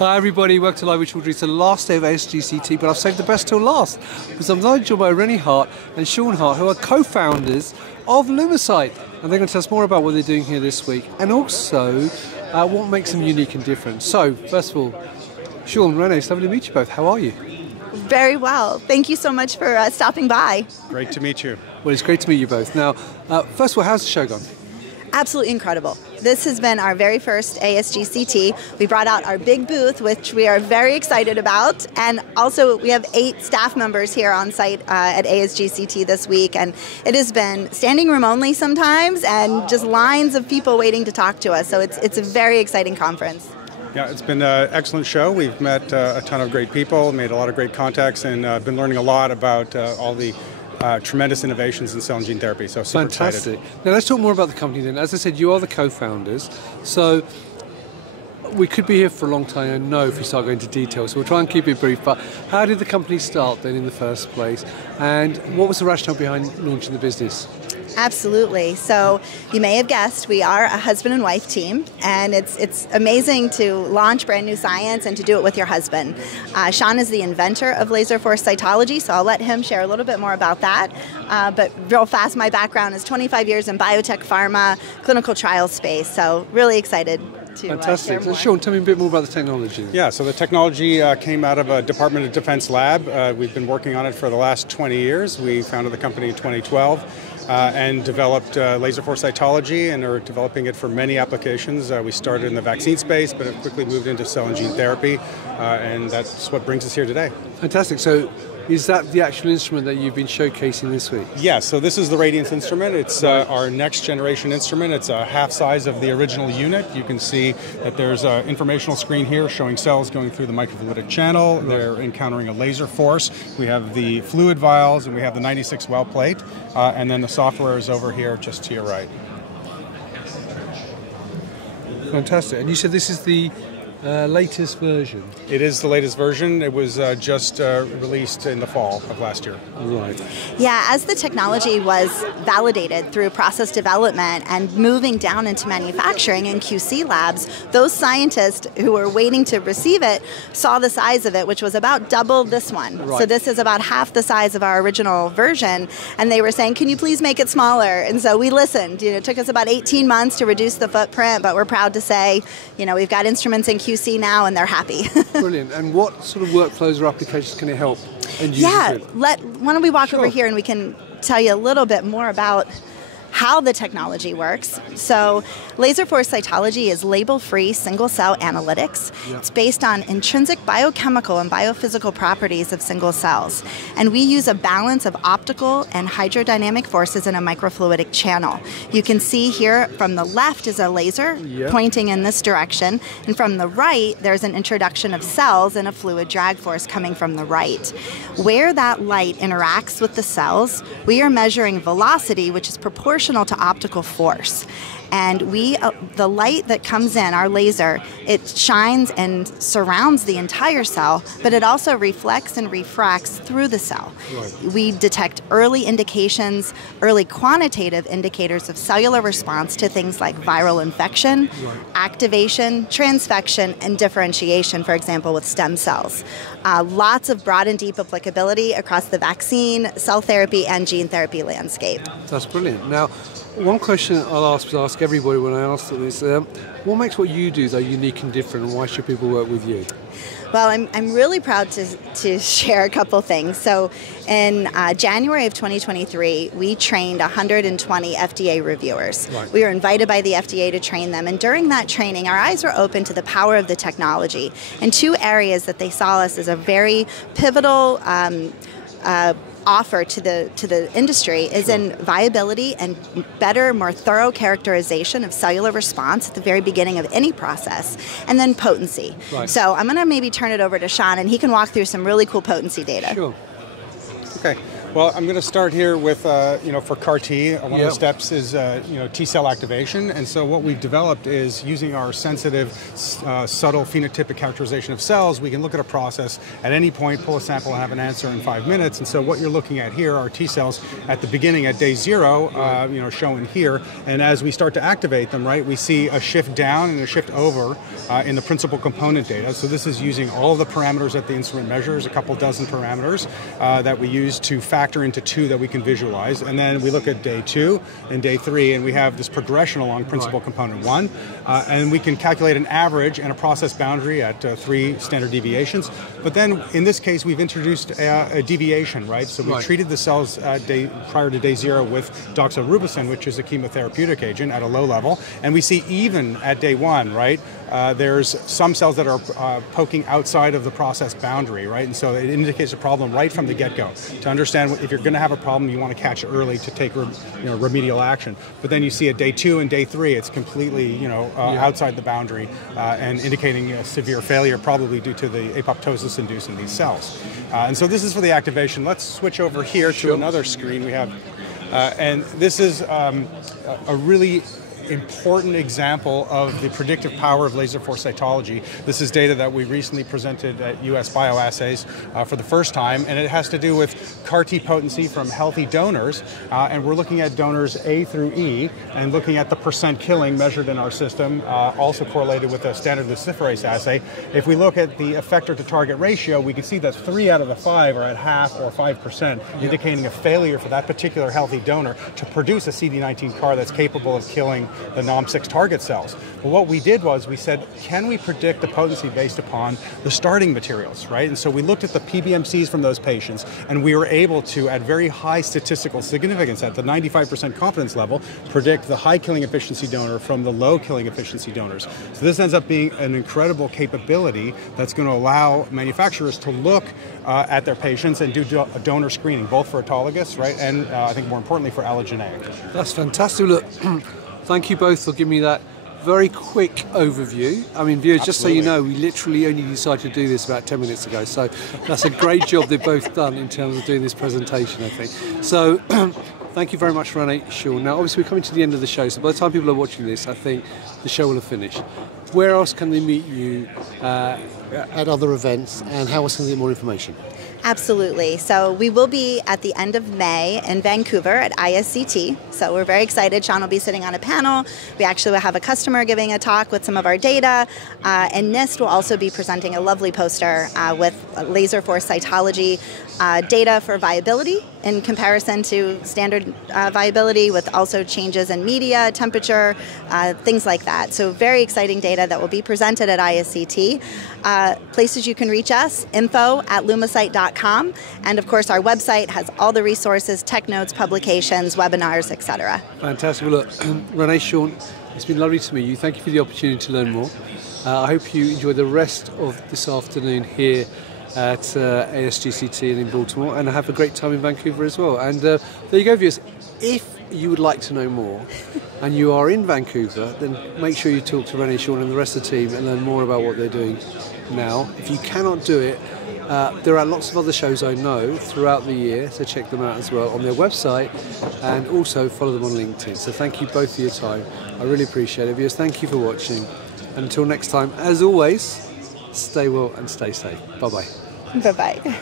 Hi everybody, welcome to Live with Children. It's the last day of ASGCT, but I've saved the best till last because I'm joined by Renee Hart and Sean Hart, who are co-founders of LumaCyte, and they're going to tell us more about what they're doing here this week and also what makes them unique and different. So, first of all, Sean, Renee, it's lovely to meet you both. How are you? Very well. Thank you so much for stopping by. Great to meet you. Well, it's great to meet you both. Now, first of all, how's the show gone? Absolutely incredible. This has been our very first ASGCT. We brought out our big booth, which we are very excited about, and also we have 8 staff members here on site at ASGCT this week, and it has been standing room only sometimes and just lines of people waiting to talk to us, so it's a very exciting conference. Yeah, it's been an excellent show. We've met a ton of great people, made a lot of great contacts, and been learning a lot about all the tremendous innovations in cell and gene therapy, so super Fantastic. excited. Now let's talk more about the company then. As I said, you are the co-founders, so we could be here for a long time, I know, if we start going into details, so we'll try and keep it brief, but how did the company start then in the first place, and what was the rationale behind launching the business? Absolutely. So you may have guessed we are a husband and wife team, and it's amazing to launch brand new science and to do it with your husband. Sean is the inventor of Laser Force Cytology, so I'll let him share a little bit more about that. But real fast, my background is 25 years in biotech, pharma, clinical trial space, so really excited to Fantastic. share more. So Sean, tell me a bit more about the technology. Yeah, so the technology came out of a Department of Defense lab. We've been working on it for the last 20 years. We founded the company in 2012. And developed Laser Force Cytology and are developing it for many applications. We started in the vaccine space, but have quickly moved into cell and gene therapy, and that's what brings us here today. Fantastic. So is that the actual instrument that you've been showcasing this week? Yeah, so this is the Radiance instrument. It's our next generation instrument. It's a half size of the original unit. You can see that there's an informational screen here showing cells going through the microfluidic channel. They're encountering a laser force. We have the fluid vials and we have the 96 well plate. And then the software is over here just to your right. Fantastic. And you said this is the latest version? It is the latest version. It was just released in the fall of last year. Right. Yeah, as the technology was validated through process development and moving down into manufacturing in QC labs, those scientists who were waiting to receive it saw the size of it, which was about double this one. Right. So this is about half the size of our original version, and they were saying, can you please make it smaller? And so we listened. It took us about 18 months to reduce the footprint, but we're proud to say, we've got instruments in QC now, and they're happy. Brilliant. And what sort of workflows or applications can it help end users Yeah, with? why don't we walk Sure. over here and we can tell you a little bit more about how the technology works. So Laser Force Cytology is label-free single-cell analytics. Yep. It's based on intrinsic biochemical and biophysical properties of single cells. And we use a balance of optical and hydrodynamic forces in a microfluidic channel. You can see here from the left is a laser Yep. pointing in this direction, and from the right there's an introduction of cells and a fluid drag force coming from the right. Where that light interacts with the cells, we are measuring velocity, which is proportional to optical force. And the light that comes in, our laser, it shines and surrounds the entire cell, but it also reflects and refracts through the cell. Right. We detect early indications, early quantitative indicators of cellular response to things like viral infection, Right. activation, transfection, and differentiation, for example, with stem cells. Lots of broad and deep applicability across the vaccine, cell therapy, and gene therapy landscape. That's brilliant. Now, one question I'll ask everybody when I ask them is, what makes what you do, though, unique and different, and why should people work with you? Well, I'm really proud to share a couple things. So in January of 2023, we trained 120 FDA reviewers. Right. We were invited by the FDA to train them, and during that training, our eyes were open to the power of the technology. And 2 areas that they saw us as a very pivotal offer to the industry is in viability and better, more thorough characterization of cellular response at the very beginning of any process, and then potency. Right. So I'm going to maybe turn it over to Sean, and he can walk through some really cool potency data. Sure. Okay. Well, I'm going to start here with, for CAR T, one of the steps is, T cell activation. And so what we've developed is using our sensitive, subtle phenotypic characterization of cells, we can look at a process at any point, pull a sample, and have an answer in 5 minutes. And so what you're looking at here are T cells at the beginning, at day 0, shown here. And as we start to activate them, right, we see a shift down and a shift over in the principal component data. So this is using all of the parameters that the instrument measures, a couple dozen parameters that we use to factor into 2 that we can visualize. And then we look at day 2 and day 3, and we have this progression along principal component 1. And we can calculate an average and a process boundary at 3 standard deviations. But then in this case, we've introduced a deviation, right? So we treated the cells prior to day 0 with doxorubicin, which is a chemotherapeutic agent at a low level. And we see even at day 1, right? There's some cells that are poking outside of the process boundary, right? And so it indicates a problem right from the get-go. To understand if you're going to have a problem, you want to catch it early to take remedial action. But then you see at day 2 and day 3, it's completely outside the boundary and indicating severe failure, probably due to the apoptosis induced in these cells. And so this is for the activation. Let's switch over here to another screen we have. And this is a really important example of the predictive power of laser force cytology. This is data that we recently presented at US Bioassays for the first time, and it has to do with CAR T potency from healthy donors, and we're looking at donors A through E, and looking at the percent killing measured in our system, also correlated with a standard luciferase assay. If we look at the effector to target ratio, we can see that 3 out of the 5 are at half or 5%, indicating a failure for that particular healthy donor to produce a CD19 CAR that's capable of killing the NOM6 target cells. But what we did was we said, can we predict the potency based upon the starting materials, right? And so we looked at the PBMCs from those patients, and we were able to, at very high statistical significance, at the 95% confidence level, predict the high killing efficiency donor from the low killing efficiency donors. So this ends up being an incredible capability that's going to allow manufacturers to look at their patients and do donor screening, both for autologous, right, and I think more importantly for allogeneic. That's fantastic. Look, thank you both for giving me that very quick overview. I mean, viewers, just so you know, we literally only decided to do this about 10 minutes ago, so that's a great job they've both done in terms of doing this presentation, I think. So, thank you very much, Renee, Sean. Now, obviously, we're coming to the end of the show, so by the time people are watching this, I think the show will have finished. Where else can they meet you at other events, and how else can they get more information? Absolutely. So we will be at the end of May in Vancouver at ISCT. So we're very excited. Sean will be sitting on a panel. We actually will have a customer giving a talk with some of our data. And NIST will also be presenting a lovely poster with Laser Force Cytology data for viability in comparison to standard viability, with also changes in media, temperature, things like that. So very exciting data that will be presented at ISCT. Places you can reach us, info@LumaCyte.com. And of course, our website has all the resources, tech notes, publications, webinars, etc. Fantastic. Well, look, Renee, Sean, it's been lovely to meet you. Thank you for the opportunity to learn more. I hope you enjoy the rest of this afternoon here at ASGCT and in Baltimore, and have a great time in Vancouver as well. And there you go, viewers. If you would like to know more and you are in Vancouver, then make sure you talk to Renee, Sean and the rest of the team and learn more about what they're doing now. If you cannot do it, there are lots of other shows I know throughout the year, so check them out as well on their website, and also follow them on LinkedIn. So thank you both for your time. I really appreciate it. Viewers, thank you for watching. And until next time, as always, stay well and stay safe. Bye-bye. Bye-bye.